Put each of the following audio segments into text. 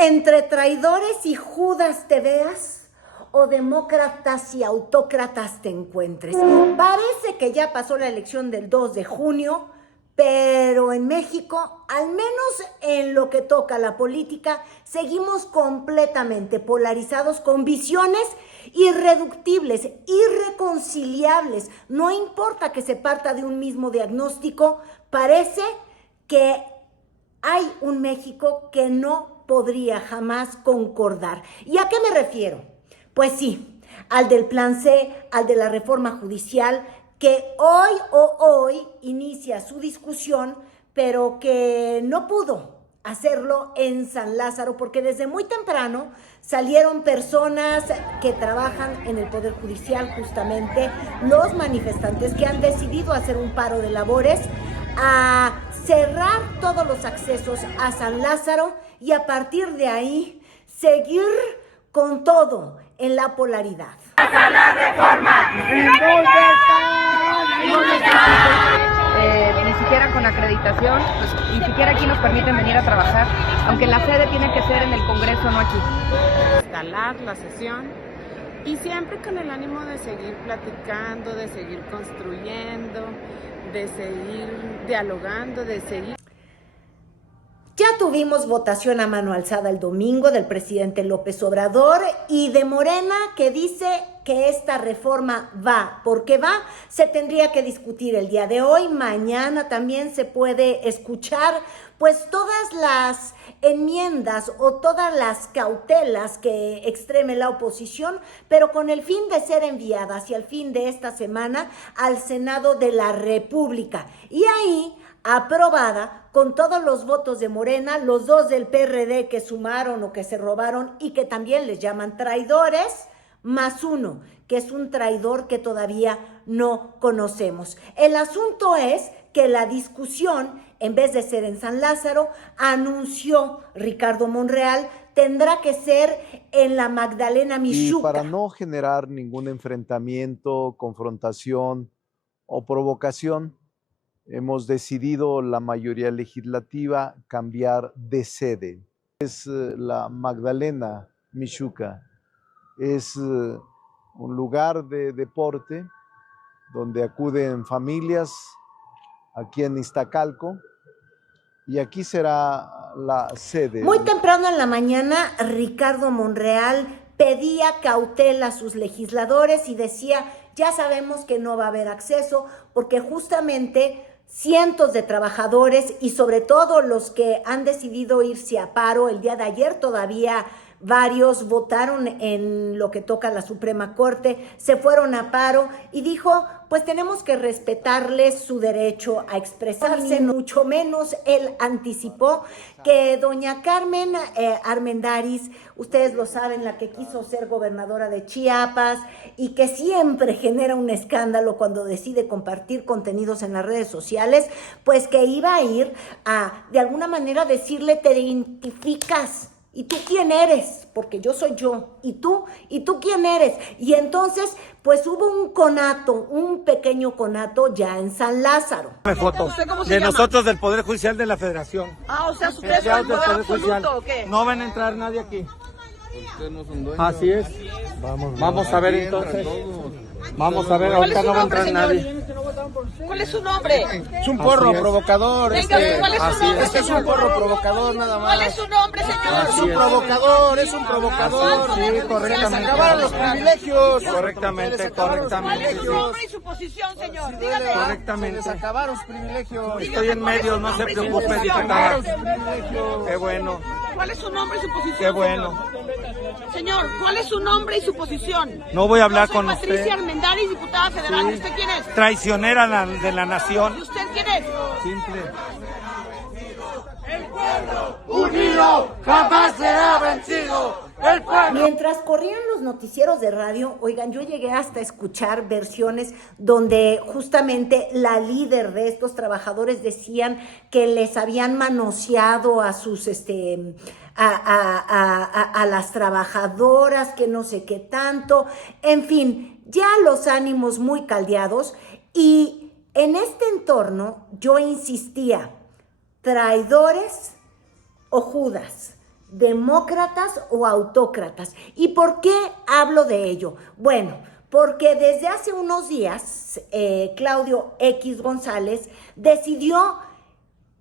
Entre traidores y Judas te veas, o demócratas y autócratas te encuentres. Parece que ya pasó la elección del 2 de junio, pero en México, al menos en lo que toca a la política, seguimos completamente polarizados con visiones irreductibles, irreconciliables. No importa que se parta de un mismo diagnóstico, parece que hay un México que no podría jamás concordar. ¿Y a qué me refiero? Pues sí, al del Plan C, al de la reforma judicial, que hoy inicia su discusión, pero que no pudo hacerlo en San Lázaro, porque desde muy temprano salieron personas que trabajan en el Poder Judicial, justamente los manifestantes que han decidido hacer un paro de labores, a cerrar todos los accesos a San Lázaro y a partir de ahí seguir con todo en la polaridad. ¡Hasta la reforma! Ni siquiera con acreditación, pues, ni siquiera aquí nos permiten venir a trabajar, aunque la sede tiene que ser en el Congreso, no aquí. Instalar la sesión y siempre con el ánimo de seguir platicando, de seguir construyendo, de seguir dialogando, de seguir... Ya tuvimos votación a mano alzada el domingo del presidente López Obrador y de Morena, que dice que esta reforma va porque va. Se tendría que discutir el día de hoy. Mañana también se puede escuchar pues todas las enmiendas o todas las cautelas que extreme la oposición, pero con el fin de ser enviada hacia el fin de esta semana al Senado de la República. Y ahí aprobada con todos los votos de Morena, los dos del PRD que sumaron o que se robaron y que también les llaman traidores, más uno, que es un traidor que todavía no conocemos. El asunto es que la discusión, en vez de ser en San Lázaro, anunció Ricardo Monreal, tendrá que ser en la Magdalena Mixhuca. Y para no generar ningún enfrentamiento, confrontación o provocación, hemos decidido la mayoría legislativa cambiar de sede. Es la Magdalena Mixhuca. Es un lugar de deporte donde acuden familias aquí en Iztacalco y aquí será la sede. Muy temprano en la mañana, Ricardo Monreal pedía cautela a sus legisladores y decía, ya sabemos que no va a haber acceso porque justamente cientos de trabajadores y sobre todo los que han decidido irse a paro, el día de ayer todavía varios votaron en lo que toca a la Suprema Corte, se fueron a paro y dijo, pues tenemos que respetarles su derecho a expresarse, mucho menos él anticipó que doña Carmen Armendáriz, ustedes lo saben, la que quiso ser gobernadora de Chiapas y que siempre genera un escándalo cuando decide compartir contenidos en las redes sociales, pues que iba a ir a, de alguna manera, decirle, te identificas. ¿Y tú quién eres? Porque yo soy yo. ¿Y tú quién eres? Y entonces, pues hubo un conato, un pequeño conato ya en San Lázaro. Foto de nosotros del Poder Judicial de la Federación. Ah, o sea, ¿ustedes son el poder absoluto o qué? No van a entrar nadie aquí. Ustedes no son dueños. Así es. Vamos a ver entonces. Vamos a ver, ahorita no va a entrar nadie. ¿Cuál es su nombre? Es un porro provocador. Venga, ¿cuál es su nombre, Este es un porro provocador nada más. ¿Cuál es su nombre, señor? Es un provocador, es un provocador. Sí, correctamente. Se acabaron los privilegios. Correctamente, ¿Cuál es correctamente. su nombre y su posición, señor? Dígame. Correctamente. Se acabaron los privilegios. Estoy en medio, no se preocupe, diputada. Qué bueno, ¿Cuál es su nombre y su posición? qué bueno. Señor, ¿cuál es su nombre y su posición? No voy a hablar Yo soy con Patricia usted. Armendáriz, diputada federal. Sí. ¿Usted quién es? Traicionera de la ¿Y nación. usted quién es? Simple. Unido jamás será vencido. El pueblo. Mientras corrían los noticieros de radio, oigan, yo llegué hasta escuchar versiones donde justamente la líder de estos trabajadores decían que les habían manoseado a sus, a las trabajadoras, que no sé qué tanto, en fin, ya los ánimos muy caldeados y en este entorno yo insistía, traidores o Judas. demócratas o autócratas. ¿Y por qué hablo de ello? Bueno, porque desde hace unos días Claudio X González decidió,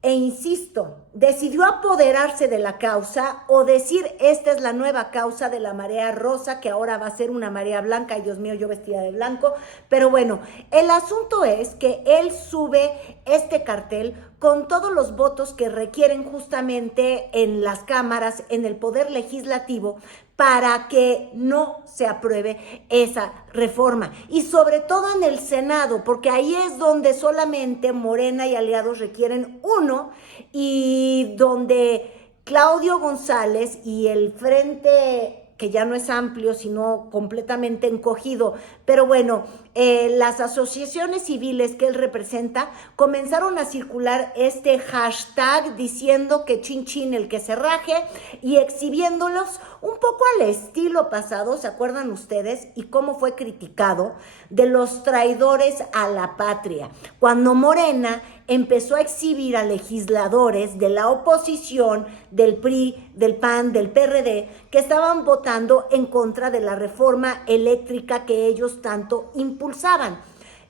e insisto, decidió apoderarse de la causa o decir esta es la nueva causa de la marea rosa, que ahora va a ser una marea blanca. Ay, Dios mío, yo vestida de blanco. Pero bueno, el asunto es que él sube este cartel con todos los votos que requieren justamente en las cámaras, en el Poder Legislativo, para que no se apruebe esa reforma. Y sobre todo en el Senado, porque ahí es donde solamente Morena y aliados requieren uno, y donde Claudio González y el frente, que ya no es amplio, sino completamente encogido, pero bueno, las asociaciones civiles que él representa comenzaron a circular este hashtag diciendo que chin chin el que se raje, y exhibiéndolos un poco al estilo pasado, ¿se acuerdan ustedes? Y cómo fue criticado de los traidores a la patria, cuando Morena empezó a exhibir a legisladores de la oposición, del PRI, del PAN, del PRD, que estaban votando en contra de la reforma eléctrica que ellos tanto impulsaban.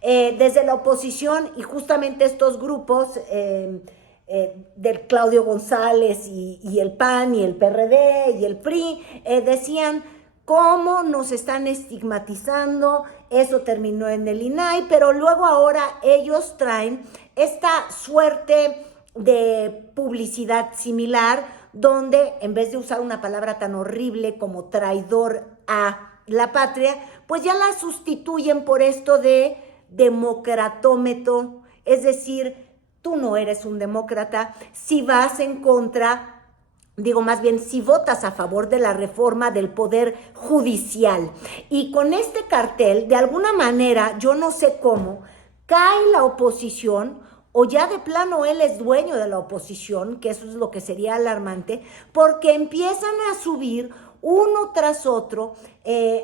Desde la oposición, y justamente estos grupos del Claudio González y el PAN y el PRD y el PRI decían cómo nos están estigmatizando. Eso terminó en el INAI, pero luego ahora ellos traen esta suerte de publicidad similar, donde en vez de usar una palabra tan horrible como traidor a la patria, pues ya la sustituyen por esto de democratómetro, es decir, tú no eres un demócrata si vas en contra, digo más bien, si votas a favor de la reforma del Poder Judicial. Y con este cartel, de alguna manera, yo no sé cómo, cae la oposición, o ya de plano él es dueño de la oposición, que eso es lo que sería alarmante, porque empiezan a subir uno tras otro,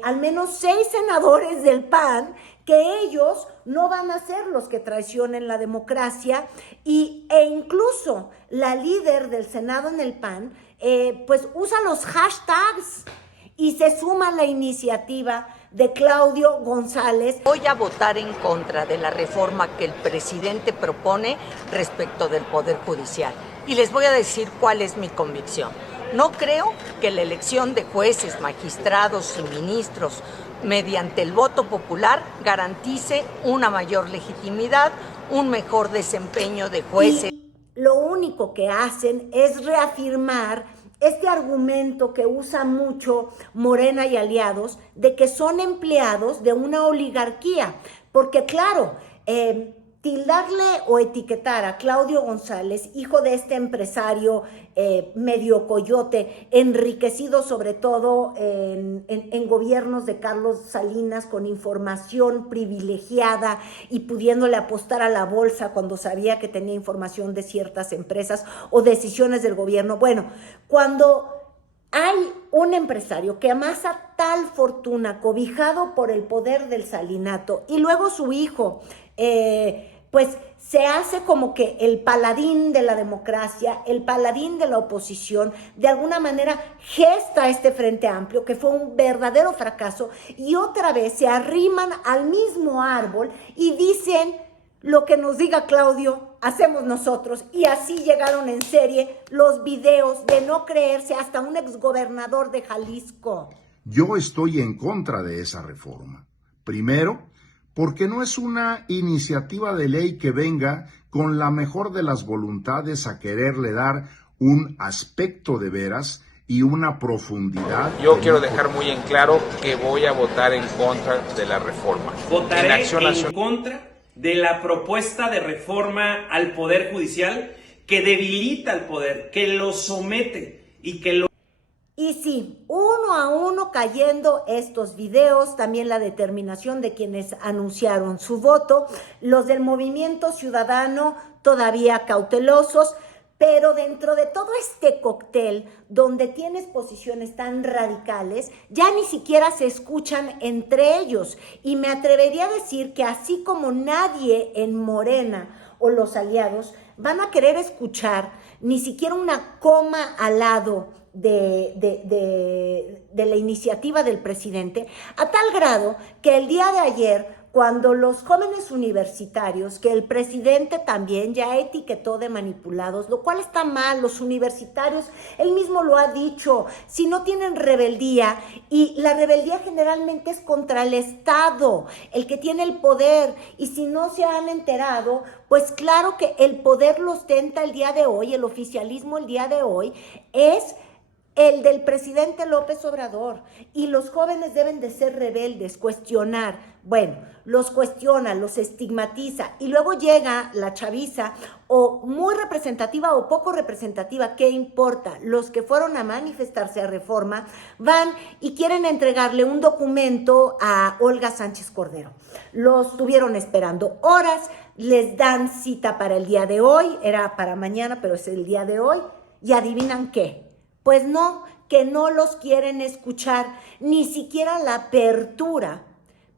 al menos 6 senadores del PAN, que ellos no van a ser los que traicionen la democracia, e incluso la líder del Senado en el PAN, pues usa los hashtags y se suma a la iniciativa de Claudio González. Voy a votar en contra de la reforma que el presidente propone respecto del Poder Judicial. Y les voy a decir cuál es mi convicción. No creo que la elección de jueces, magistrados y ministros mediante el voto popular garantice una mayor legitimidad, un mejor desempeño de jueces. Y lo único que hacen es reafirmar este argumento que usa mucho Morena y aliados, de que son empleados de una oligarquía, porque claro, tildarle o etiquetar a Claudio González, hijo de este empresario medio coyote, enriquecido sobre todo en gobiernos de Carlos Salinas, con información privilegiada y pudiéndole apostar a la bolsa cuando sabía que tenía información de ciertas empresas o decisiones del gobierno. Bueno, cuando hay un empresario que amasa tal fortuna cobijado por el poder del salinato, y luego su hijo pues se hace como que el paladín de la democracia, el paladín de la oposición, de alguna manera gesta este Frente Amplio, que fue un verdadero fracaso, y otra vez se arriman al mismo árbol y dicen lo que nos diga Claudio, hacemos nosotros. Y así llegaron en serie los videos de no creerse hasta un exgobernador de Jalisco. Yo estoy en contra de esa reforma. Primero, porque no es una iniciativa de ley que venga con la mejor de las voluntades a quererle dar un aspecto de veras y una profundidad. Yo quiero dejar muy en claro que voy a votar en contra de la reforma. Votaré en contra de la propuesta de reforma al Poder Judicial que debilita al poder, que lo somete y que lo... Y sí, uno a uno cayendo estos videos, también la determinación de quienes anunciaron su voto, los del Movimiento Ciudadano todavía cautelosos, pero dentro de todo este cóctel donde tienes posiciones tan radicales, ya ni siquiera se escuchan entre ellos. Y me atrevería a decir que así como nadie en Morena o los aliados van a querer escuchar ni siquiera una coma al lado de la iniciativa del presidente, a tal grado que el día de ayer, cuando los jóvenes universitarios, que el presidente también ya etiquetó de manipulados, lo cual está mal, los universitarios, él mismo lo ha dicho, si no tienen rebeldía, y la rebeldía generalmente es contra el Estado, el que tiene el poder, y si no se han enterado, pues claro que el poder lo ostenta el día de hoy, el oficialismo el día de hoy, es el del presidente López Obrador, y los jóvenes deben de ser rebeldes, cuestionar. Bueno, los cuestiona, los estigmatiza, y luego llega la chaviza, o muy representativa o poco representativa, ¿qué importa? Los que fueron a manifestarse a Reforma van y quieren entregarle un documento a Olga Sánchez Cordero. Los estuvieron esperando horas, les dan cita para el día de hoy, era para mañana, pero es el día de hoy, y ¿adivinan qué? Pues no, que no los quieren escuchar, ni siquiera la apertura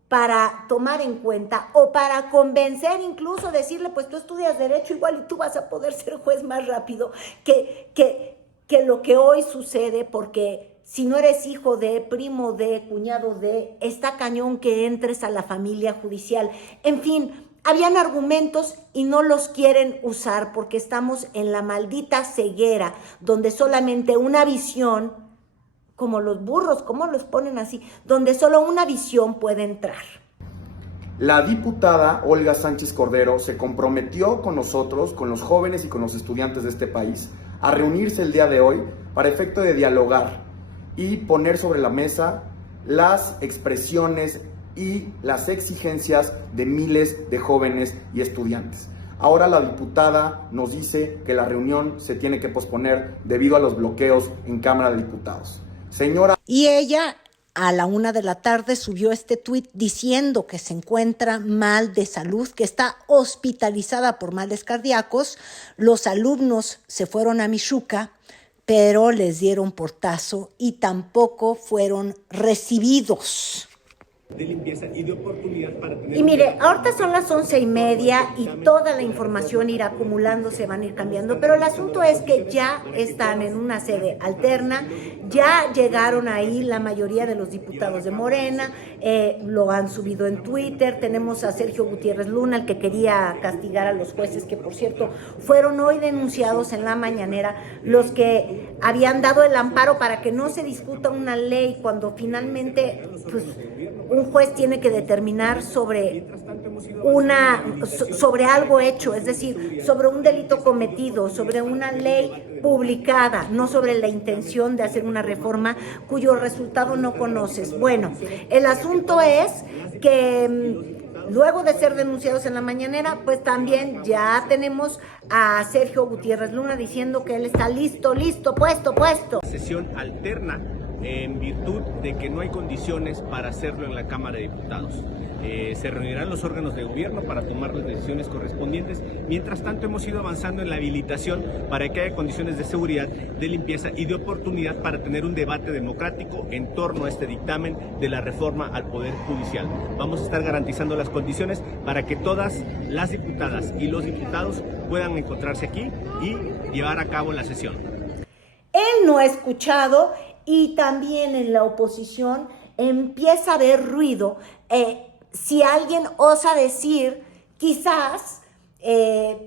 para tomar en cuenta o para convencer, incluso decirle, pues tú estudias Derecho igual y tú vas a poder ser juez más rápido que lo que hoy sucede, porque si no eres hijo de, primo de, cuñado de, está cañón que entres a la familia judicial. En fin, habían argumentos y no los quieren usar porque estamos en la maldita ceguera, donde solamente una visión, como los burros, ¿cómo los ponen así? Donde solo una visión puede entrar. La diputada Olga Sánchez Cordero se comprometió con nosotros, con los jóvenes y con los estudiantes de este país, a reunirse el día de hoy para efecto de dialogar y poner sobre la mesa las expresiones y las exigencias de miles de jóvenes y estudiantes. Ahora la diputada nos dice que la reunión se tiene que posponer debido a los bloqueos en Cámara de Diputados. Señora... Y ella a la 1 de la tarde subió este tuit diciendo que se encuentra mal de salud, que está hospitalizada por males cardíacos. Los alumnos se fueron a Michuca, pero les dieron portazo y tampoco fueron recibidos. De limpieza y de oportunidad para tener... Y mire, ahorita son las 11:30 y toda la información irá acumulando, se van a ir cambiando, pero el asunto es que ya están en una sede alterna, ya llegaron ahí la mayoría de los diputados de Morena, lo han subido en Twitter, tenemos a Sergio Gutiérrez Luna, el que quería castigar a los jueces, que por cierto fueron hoy denunciados en la mañanera, los que habían dado el amparo para que no se discuta una ley cuando finalmente, pues, un juez tiene que determinar sobre algo hecho, es decir, sobre un delito cometido, sobre una ley publicada, no sobre la intención de hacer una reforma cuyo resultado no conoces. Bueno, el asunto es que luego de ser denunciados en la mañanera, pues también ya tenemos a Sergio Gutiérrez Luna diciendo que él está listo, puesto. Sesión alterna en virtud de que no hay condiciones para hacerlo en la Cámara de Diputados. Se reunirán los órganos de gobierno para tomar las decisiones correspondientes. Mientras tanto, hemos ido avanzando en la habilitación para que haya condiciones de seguridad, de limpieza y de oportunidad para tener un debate democrático en torno a este dictamen de la reforma al Poder Judicial. Vamos a estar garantizando las condiciones para que todas las diputadas y los diputados puedan encontrarse aquí y llevar a cabo la sesión. Él no ha escuchado y también en la oposición empieza a haber ruido. Si alguien osa decir, quizás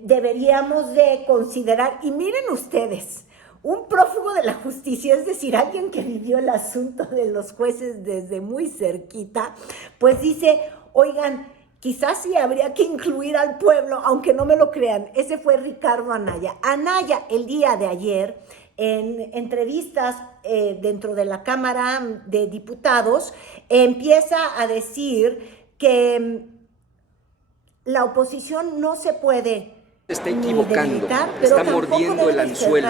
deberíamos de considerar, y miren ustedes, un prófugo de la justicia, es decir, alguien que vivió el asunto de los jueces desde muy cerquita, pues dice, oigan, quizás sí habría que incluir al pueblo, aunque no me lo crean. Ese fue Ricardo Anaya. Anaya, el día de ayer, en entrevistas dentro de la Cámara de Diputados, empieza a decir que la oposición no se puede está equivocando, está mordiendo el anzuelo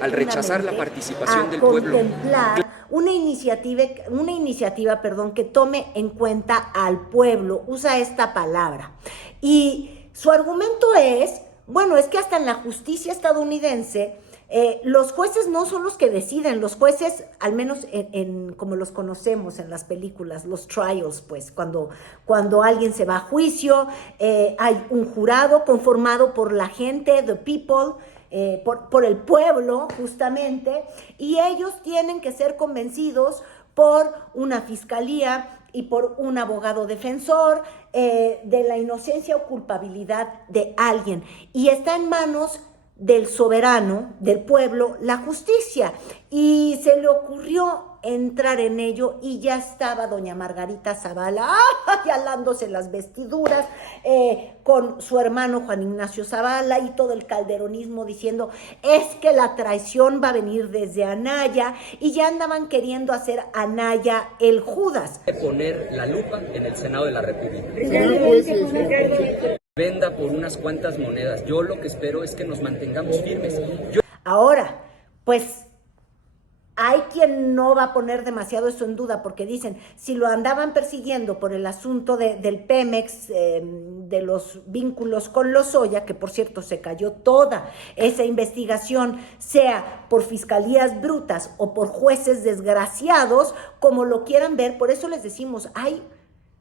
al rechazar la participación del pueblo. Una iniciativa, que tome en cuenta al pueblo, usa esta palabra. Y su argumento es, bueno, es que hasta en la justicia estadounidense, los jueces no son los que deciden, los jueces, al menos como los conocemos en las películas, los trials, pues, cuando alguien se va a juicio, hay un jurado conformado por la gente, the people, por el pueblo, justamente, y ellos tienen que ser convencidos por una fiscalía y por un abogado defensor de la inocencia o culpabilidad de alguien. Y está en manos del soberano, del pueblo, la justicia. Y se le ocurrió entrar en ello y ya estaba doña Margarita Zavala alándose las vestiduras con su hermano Juan Ignacio Zavala y todo el calderonismo diciendo es que la traición va a venir desde Anaya, y ya andaban queriendo hacer Anaya el Judas. Poner la lupa en el Senado de la República. Venda por unas cuantas monedas. Yo lo que espero es que nos mantengamos firmes. Ahora, pues hay quien no va a poner demasiado eso en duda, porque dicen, si lo andaban persiguiendo por el asunto del Pemex, de los vínculos con Lozoya, que por cierto se cayó toda esa investigación, sea por fiscalías brutas o por jueces desgraciados, como lo quieran ver, por eso les decimos, hay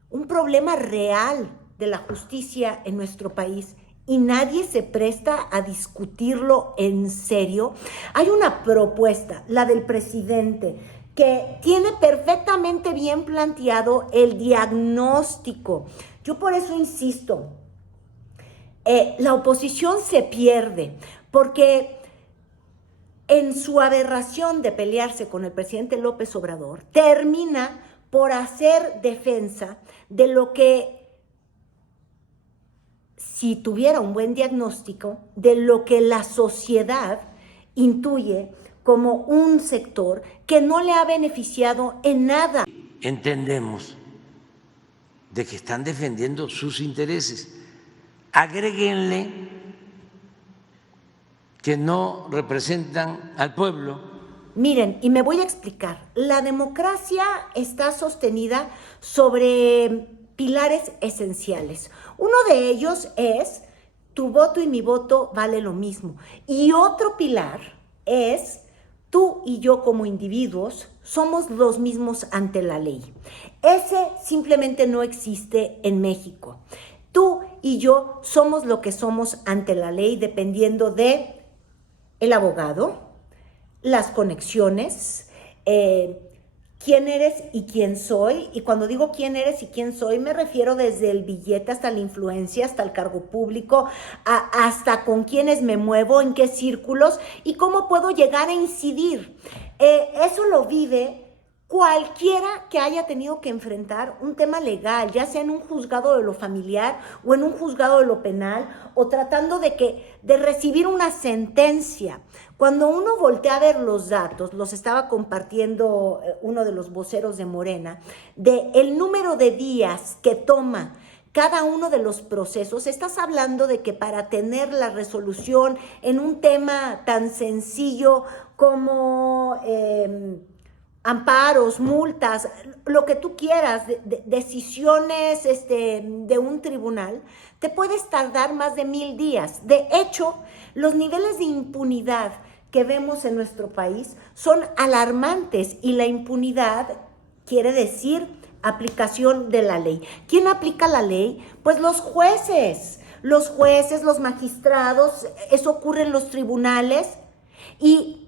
un problema real de la justicia en nuestro país y nadie se presta a discutirlo en serio. Hay una propuesta, la del presidente, que tiene perfectamente bien planteado el diagnóstico. Yo por eso insisto, la oposición se pierde, porque en su aberración de pelearse con el presidente López Obrador, termina por hacer defensa de lo que, si tuviera un buen diagnóstico, de lo que la sociedad intuye como un sector que no le ha beneficiado en nada. Entendemos de que están defendiendo sus intereses. Agréguenle que no representan al pueblo. Miren, y me voy a explicar. La democracia está sostenida sobre pilares esenciales. Uno de ellos es tu voto y mi voto vale lo mismo. Y otro pilar es tú y yo como individuos somos los mismos ante la ley. Ese simplemente no existe en México. Tú y yo somos lo que somos ante la ley dependiendo de el abogado, las conexiones, quién eres y quién soy. Y cuando digo quién eres y quién soy, me refiero desde el billete hasta la influencia, hasta el cargo público, hasta con quiénes me muevo, en qué círculos y cómo puedo llegar a incidir. Eso lo vive cualquiera que haya tenido que enfrentar un tema legal, ya sea en un juzgado de lo familiar o en un juzgado de lo penal, o tratando de recibir una sentencia. Cuando uno voltea a ver los datos, los estaba compartiendo uno de los voceros de Morena, de el número de días que toma cada uno de los procesos, estás hablando de que para tener la resolución en un tema tan sencillo como amparos, multas, lo que tú quieras, decisiones de un tribunal, te puedes tardar más de 1000 días. De hecho, los niveles de impunidad que vemos en nuestro país son alarmantes, y la impunidad quiere decir aplicación de la ley. ¿Quién aplica la ley? Pues los jueces, los magistrados. Eso ocurre en los tribunales, y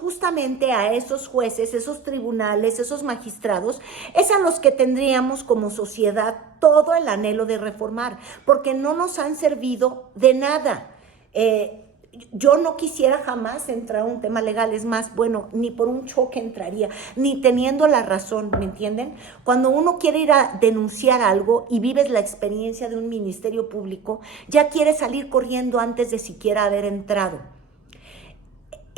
justamente a esos jueces, esos tribunales, esos magistrados, es a los que tendríamos como sociedad todo el anhelo de reformar, porque no nos han servido de nada. Yo no quisiera jamás entrar a un tema legal, es más, bueno, ni por un choque entraría, ni teniendo la razón, ¿me entienden? Cuando uno quiere ir a denunciar algo y vives la experiencia de un ministerio público, ya quieres salir corriendo antes de siquiera haber entrado.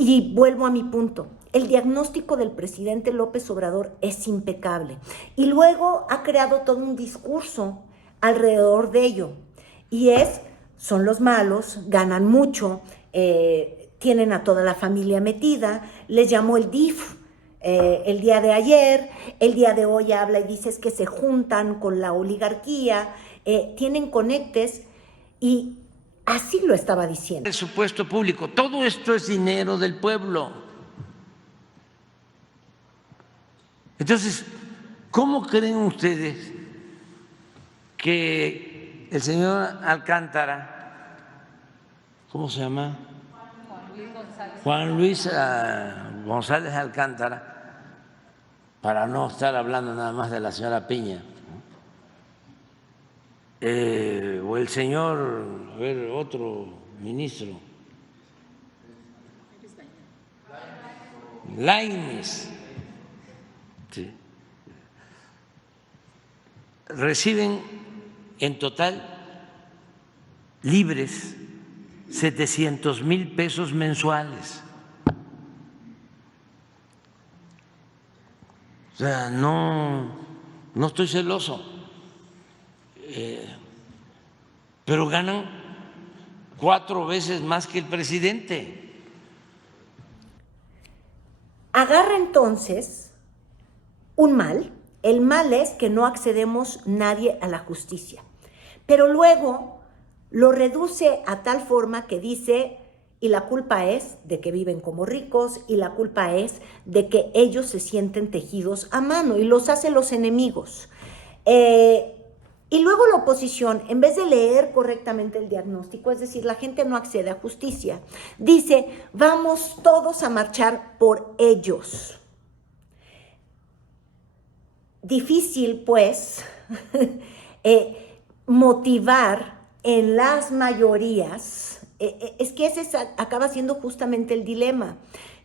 Y vuelvo a mi punto, el diagnóstico del presidente López Obrador es impecable, y luego ha creado todo un discurso alrededor de ello, y son los malos, ganan mucho, tienen a toda la familia metida. Les llamó el DIF el día de ayer, el día de hoy habla y dice que se juntan con la oligarquía, tienen conectes, y así lo estaba diciendo. Presupuesto público, todo esto es dinero del pueblo. Entonces, ¿cómo creen ustedes que el señor Alcántara, ¿cómo se llama? Juan Luis González Alcántara, para no estar hablando nada más de la señora Piña, o el señor, a ver, otro ministro, Lainez, sí, reciben en total libres 700,000 pesos mensuales. O sea, no estoy celoso, pero ganan 4 veces más que el presidente. Agarra entonces un mal. El mal es que no accedemos nadie a la justicia. Pero luego lo reduce a tal forma que dice, y la culpa es de que viven como ricos, y la culpa es de que ellos se sienten tejidos a mano, y los hace los enemigos. Y luego la oposición, en vez de leer correctamente el diagnóstico, es decir, la gente no accede a justicia, dice, vamos todos a marchar por ellos. Difícil, pues, motivar en las mayorías, es que ese acaba siendo justamente el dilema,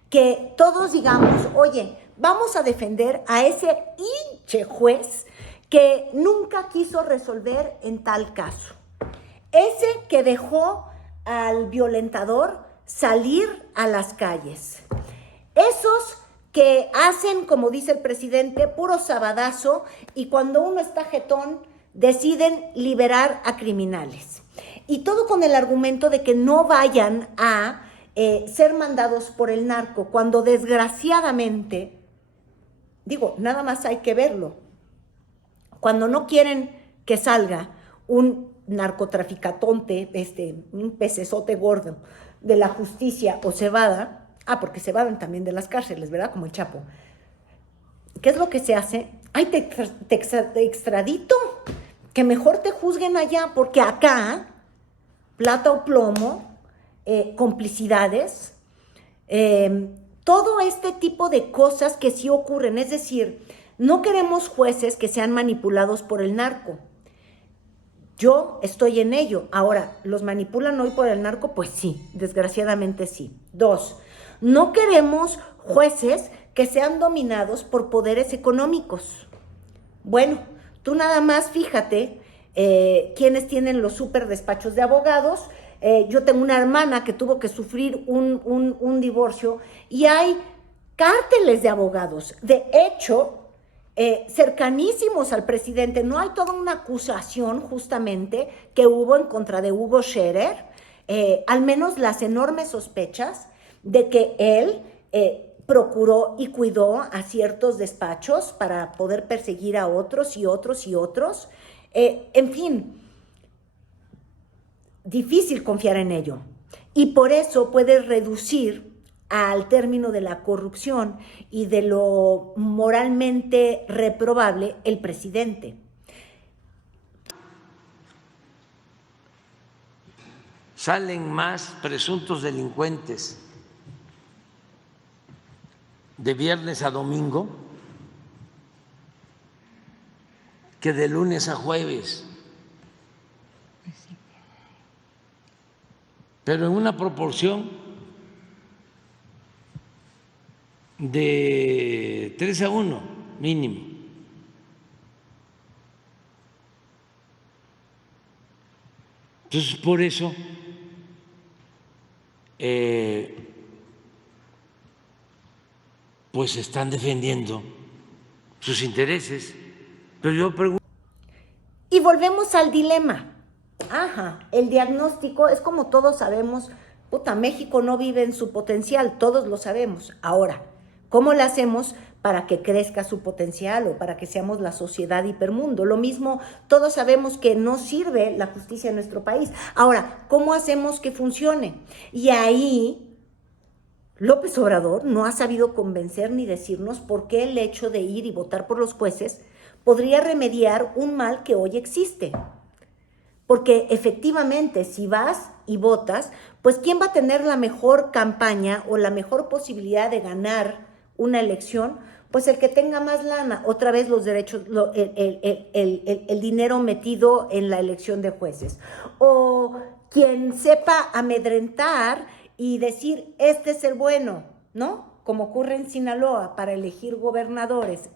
que todos digamos, oye, vamos a defender a ese hinche juez que nunca quiso resolver en tal caso. Ese que dejó al violentador salir a las calles. Esos que hacen, como dice el presidente, puro sabadazo, y cuando uno está jetón, deciden liberar a criminales. Y todo con el argumento de que no vayan a ser mandados por el narco, cuando desgraciadamente, digo, nada más hay que verlo, cuando no quieren que salga un narcotraficatonte, un pecesote gordo de la justicia o Cebada, porque se evaden también de las cárceles, ¿verdad? Como el Chapo. ¿Qué es lo que se hace? Ay, te extradito, que mejor te juzguen allá, porque acá, plata o plomo, complicidades, todo este tipo de cosas que sí ocurren, es decir, no queremos jueces que sean manipulados por el narco. Yo estoy en ello. Ahora, ¿los manipulan hoy por el narco? Pues sí, desgraciadamente sí. 2, no queremos jueces que sean dominados por poderes económicos. Bueno, tú nada más fíjate quiénes tienen los super despachos de abogados. Yo tengo una hermana que tuvo que sufrir un divorcio y hay cárteles de abogados. De hecho, cercanísimos al presidente. No hay toda una acusación justamente que hubo en contra de Hugo Scherer, al menos las enormes sospechas de que él procuró y cuidó a ciertos despachos para poder perseguir a otros y otros y otros. En fin, difícil confiar en ello. Y por eso puede reducir al término de la corrupción y de lo moralmente reprobable el presidente. Salen más presuntos delincuentes de viernes a domingo que de lunes a jueves, pero en una proporción de 3-1 mínimo. Entonces, por eso pues están defendiendo sus intereses. Pero yo pregunto. Y volvemos al dilema. El diagnóstico es como todos sabemos, México no vive en su potencial, todos lo sabemos. Ahora, ¿cómo le hacemos para que crezca su potencial o para que seamos la sociedad hipermundo? Lo mismo, todos sabemos que no sirve la justicia en nuestro país. Ahora, ¿cómo hacemos que funcione? Y ahí López Obrador no ha sabido convencer ni decirnos por qué el hecho de ir y votar por los jueces podría remediar un mal que hoy existe. Porque efectivamente, si vas y votas, pues ¿quién va a tener la mejor campaña o la mejor posibilidad de ganar una elección? Pues el que tenga más lana, otra vez los derechos, el dinero metido en la elección de jueces. O quien sepa amedrentar y decir, este es el bueno, ¿no? Como ocurre en Sinaloa para elegir gobernadores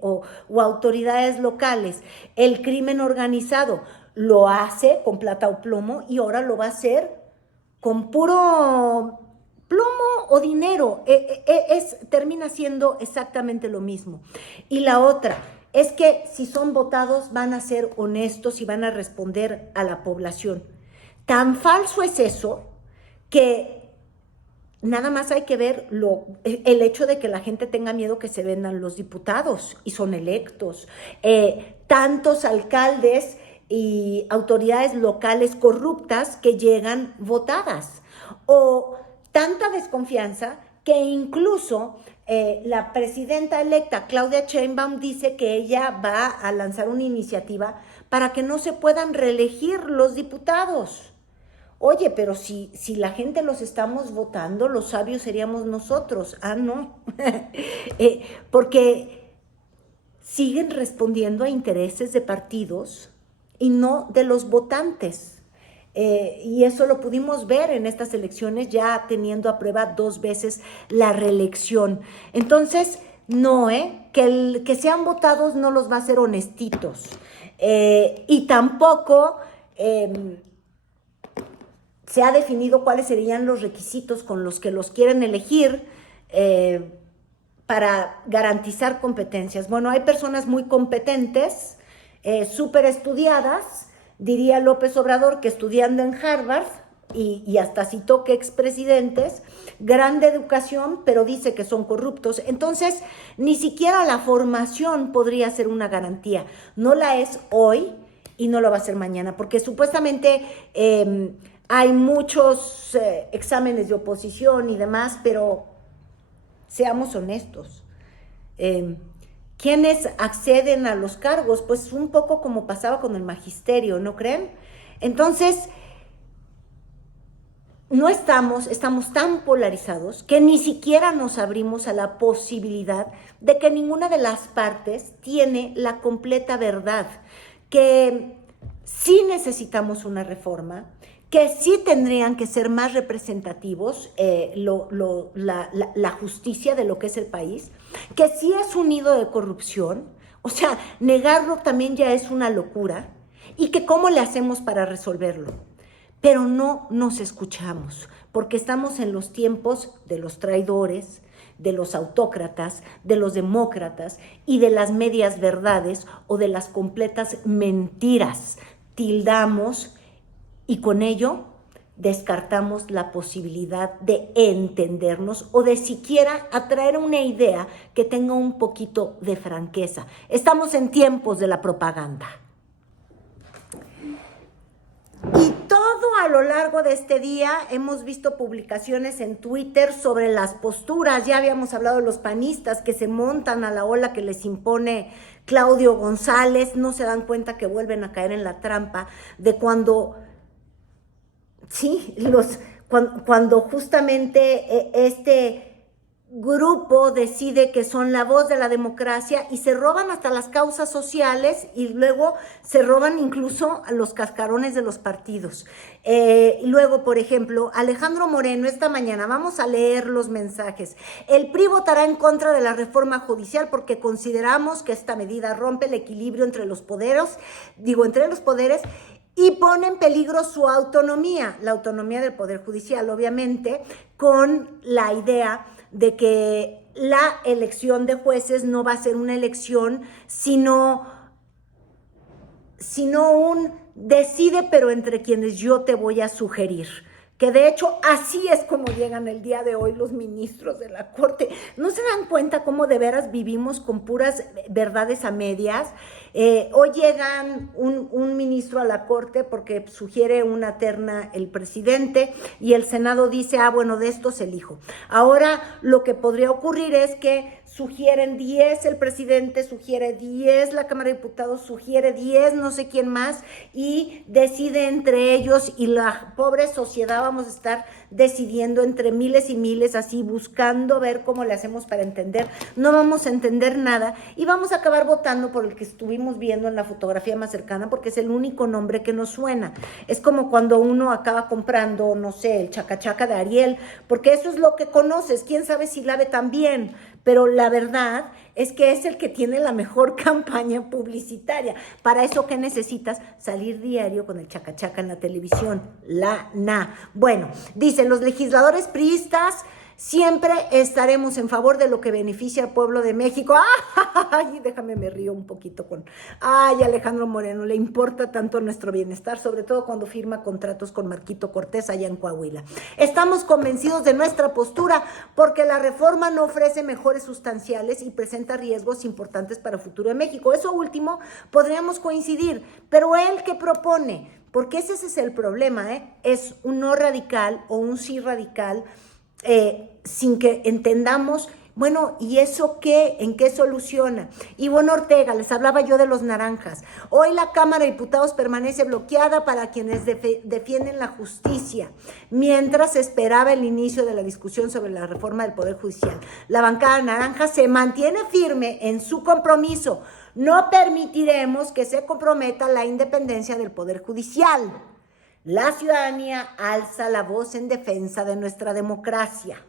o autoridades locales. El crimen organizado lo hace con plata o plomo y ahora lo va a hacer con puro plomo o dinero. Termina siendo exactamente lo mismo. Y la otra es que si son votados van a ser honestos y van a responder a la población. Tan falso es eso que nada más hay que ver el hecho de que la gente tenga miedo que se vendan los diputados y son electos. Tantos alcaldes y autoridades locales corruptas que llegan votadas. O tanta desconfianza que incluso la presidenta electa Claudia Sheinbaum dice que ella va a lanzar una iniciativa para que no se puedan reelegir los diputados. Oye, pero si la gente los estamos votando, los sabios seríamos nosotros. Ah, no. Porque siguen respondiendo a intereses de partidos y no de los votantes. Y eso lo pudimos ver en estas elecciones, ya teniendo a prueba 2 veces la reelección. Entonces, no, que sean votados no los va a hacer honestitos. Y tampoco se ha definido cuáles serían los requisitos con los que los quieren elegir para garantizar competencias. Bueno, hay personas muy competentes, súper estudiadas, diría López Obrador, que estudiando en Harvard, y hasta citó que expresidentes, grande educación, pero dice que son corruptos. Entonces, ni siquiera la formación podría ser una garantía. No la es hoy y no lo va a ser mañana, porque supuestamente hay muchos exámenes de oposición y demás, pero seamos honestos. ¿Quiénes acceden a los cargos? Pues un poco como pasaba con el magisterio, ¿no creen? Entonces, estamos tan polarizados que ni siquiera nos abrimos a la posibilidad de que ninguna de las partes tiene la completa verdad, que sí necesitamos una reforma, que sí tendrían que ser más representativos la justicia de lo que es el país, que sí es un nido de corrupción, o sea, negarlo también ya es una locura, y que cómo le hacemos para resolverlo. Pero no nos escuchamos, porque estamos en los tiempos de los traidores, de los autócratas, de los demócratas y de las medias verdades o de las completas mentiras. Tildamos y con ello descartamos la posibilidad de entendernos o de siquiera atraer una idea que tenga un poquito de franqueza. Estamos en tiempos de la propaganda. Y todo a lo largo de este día hemos visto publicaciones en Twitter sobre las posturas. Ya habíamos hablado de los panistas que se montan a la ola que les impone Claudio González. No se dan cuenta que vuelven a caer en la trampa de cuando justamente este grupo decide que son la voz de la democracia y se roban hasta las causas sociales y luego se roban incluso a los cascarones de los partidos. Luego, por ejemplo, Alejandro Moreno esta mañana, vamos a leer los mensajes. El PRI votará en contra de la reforma judicial porque consideramos que esta medida rompe el equilibrio entre los poderes, y pone en peligro su autonomía, la autonomía del Poder Judicial, obviamente, con la idea de que la elección de jueces no va a ser una elección, sino un decide, pero entre quienes yo te voy a sugerir. Que de hecho así es como llegan el día de hoy los ministros de la Corte. ¿No se dan cuenta cómo de veras vivimos con puras verdades a medias? Hoy llegan un ministro a la Corte porque sugiere una terna el presidente y el Senado dice, bueno, de estos elijo. Ahora lo que podría ocurrir es que sugieren 10, el presidente sugiere 10, la Cámara de Diputados sugiere 10, no sé quién más, y decide entre ellos, y la pobre sociedad vamos a estar decidiendo entre miles y miles, así buscando ver cómo le hacemos para entender. No vamos a entender nada y vamos a acabar votando por el que estuvimos viendo en la fotografía más cercana, porque es el único nombre que nos suena. Es como cuando uno acaba comprando, no sé, el chacachaca de Ariel, porque eso es lo que conoces. Quién sabe si la ve también, pero la verdad es que es el que tiene la mejor campaña publicitaria. Para eso, ¿qué necesitas? Salir diario con el chacachaca en la televisión. Bueno, dicen los legisladores priistas, siempre estaremos en favor de lo que beneficia al pueblo de México. ¡Ay! Déjame, me río un poquito con... ¡Ay, Alejandro Moreno! Le importa tanto nuestro bienestar, sobre todo cuando firma contratos con Marquito Cortés allá en Coahuila. Estamos convencidos de nuestra postura porque la reforma no ofrece mejores sustanciales y presenta riesgos importantes para el futuro de México. Eso último podríamos coincidir, pero él que propone, porque ese es el problema, es un no radical o un sí radical, sin que entendamos, bueno, ¿y eso qué? ¿En qué soluciona? Ivonne Ortega, les hablaba yo de los naranjas. Hoy la Cámara de Diputados permanece bloqueada para quienes defienden la justicia, mientras se esperaba el inicio de la discusión sobre la reforma del Poder Judicial. La bancada naranja se mantiene firme en su compromiso. No permitiremos que se comprometa la independencia del Poder Judicial. La ciudadanía alza la voz en defensa de nuestra democracia.